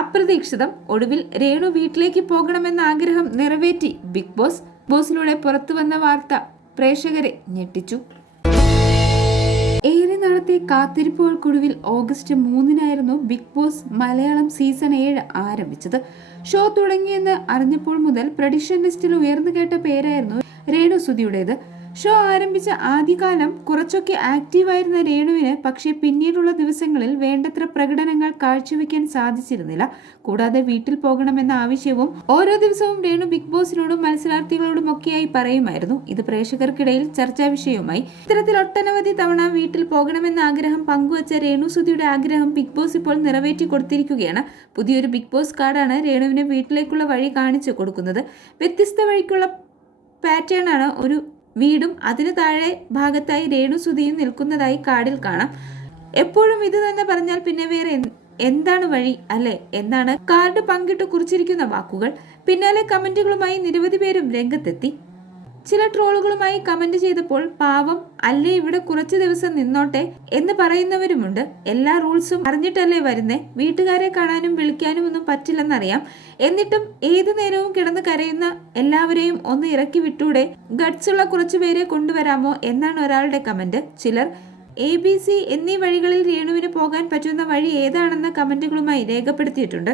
അപ്രതീക്ഷിതം ഒടുവിൽ രേണു വീട്ടിലേക്ക് പോകണമെന്ന ആഗ്രഹം നിറവേറ്റി ബിഗ് ബോസ് ബോസിലൂടെ പുറത്തു വന്ന വാർത്ത പ്രേക്ഷകരെ ഞെട്ടിച്ചു. ഏറെ നാളത്തെ കാത്തിരിപ്പുകൾക്കൊടുവിൽ ഓഗസ്റ്റ് മൂന്നിനായിരുന്നു ബിഗ് ബോസ് മലയാളം സീസൺ ഏഴ് ആരംഭിച്ചത്. ഷോ തുടങ്ങിയെന്ന് അറിഞ്ഞപ്പോൾ മുതൽ പ്രഡിഷൻ ലിസ്റ്റിൽ ഉയർന്നു കേട്ട പേരായിരുന്നു രേണു സുധിയുടേത്. ഷോ ആരംഭിച്ച ആദ്യകാലം കുറച്ചൊക്കെ ആക്റ്റീവായിരുന്ന രേണുവിന് പക്ഷേ പിന്നീടുള്ള ദിവസങ്ങളിൽ വേണ്ടത്ര പ്രകടനങ്ങൾ കാഴ്ചവെക്കാൻ സാധിച്ചിരുന്നില്ല. കൂടാതെ വീട്ടിൽ പോകണമെന്ന ആവശ്യവും ഓരോ ദിവസവും രേണു ബിഗ് ബോസിനോടും മത്സരാർത്ഥികളോടും ഒക്കെയായി പറയുമായിരുന്നു. ഇത് പ്രേക്ഷകർക്കിടയിൽ ചർച്ചാ വിഷയവുമായി. ഇത്തരത്തിൽ ഒട്ടനവധി തവണ വീട്ടിൽ പോകണമെന്ന ആഗ്രഹം പങ്കുവച്ച രേണു സുധിയുടെ ആഗ്രഹം ബിഗ് ബോസ് ഇപ്പോൾ നിറവേറ്റി കൊടുത്തിരിക്കുകയാണ്. പുതിയൊരു ബിഗ് ബോസ് കാർഡാണ് രേണുവിന് വീട്ടിലേക്കുള്ള വഴി കാണിച്ചു കൊടുക്കുന്നത്. വ്യത്യസ്ത വഴിക്കുള്ള പാറ്റേൺ ആണ് ഒരു വീടും അതിനു താഴെ ഭാഗത്തായി രേണുസുതിയും നിൽക്കുന്നതായി കാടിൽ കാണാം. എപ്പോഴും ഇത് തന്നെ പറഞ്ഞാൽ പിന്നെ വേറെ എന്താണ് വഴി അല്ലെ? എന്നാണ് കാർഡ് പങ്കിട്ട് കുറിച്ചിരിക്കുന്ന വാക്കുകൾ. പിന്നാലെ കമന്റുകളുമായി നിരവധി പേരും രംഗത്തെത്തി. ചില ട്രോളുകളുമായി കമന്റ് ചെയ്തപ്പോൾ പാവം അല്ലേ ഇവിടെ കുറച്ച് ദിവസം നിന്നോട്ടെ എന്ന് പറയുന്നവരുമുണ്ട്. എല്ലാ റൂൾസും അറിഞ്ഞിട്ടല്ലേ വരുന്നേ? വീട്ടുകാരെ കാണാനും വിളിക്കാനും ഒന്നും പറ്റില്ലെന്നറിയാം. എന്നിട്ടും ഏതു നേരവും കിടന്ന് കരയുന്ന എല്ലാവരെയും ഒന്ന് ഇറക്കി വിട്ടൂടെ? ഗട്സ് ഉള്ള കുറച്ചു പേരെ കൊണ്ടുവരാമോ എന്നാണ് ഒരാളുടെ കമന്റ്. ചിലർ എ ബി സി എന്നീ വഴികളിൽ രേണുവിന് പോകാൻ പറ്റുന്ന വഴി ഏതാണെന്ന കമന്റുകളുമായി രേഖപ്പെടുത്തിയിട്ടുണ്ട്.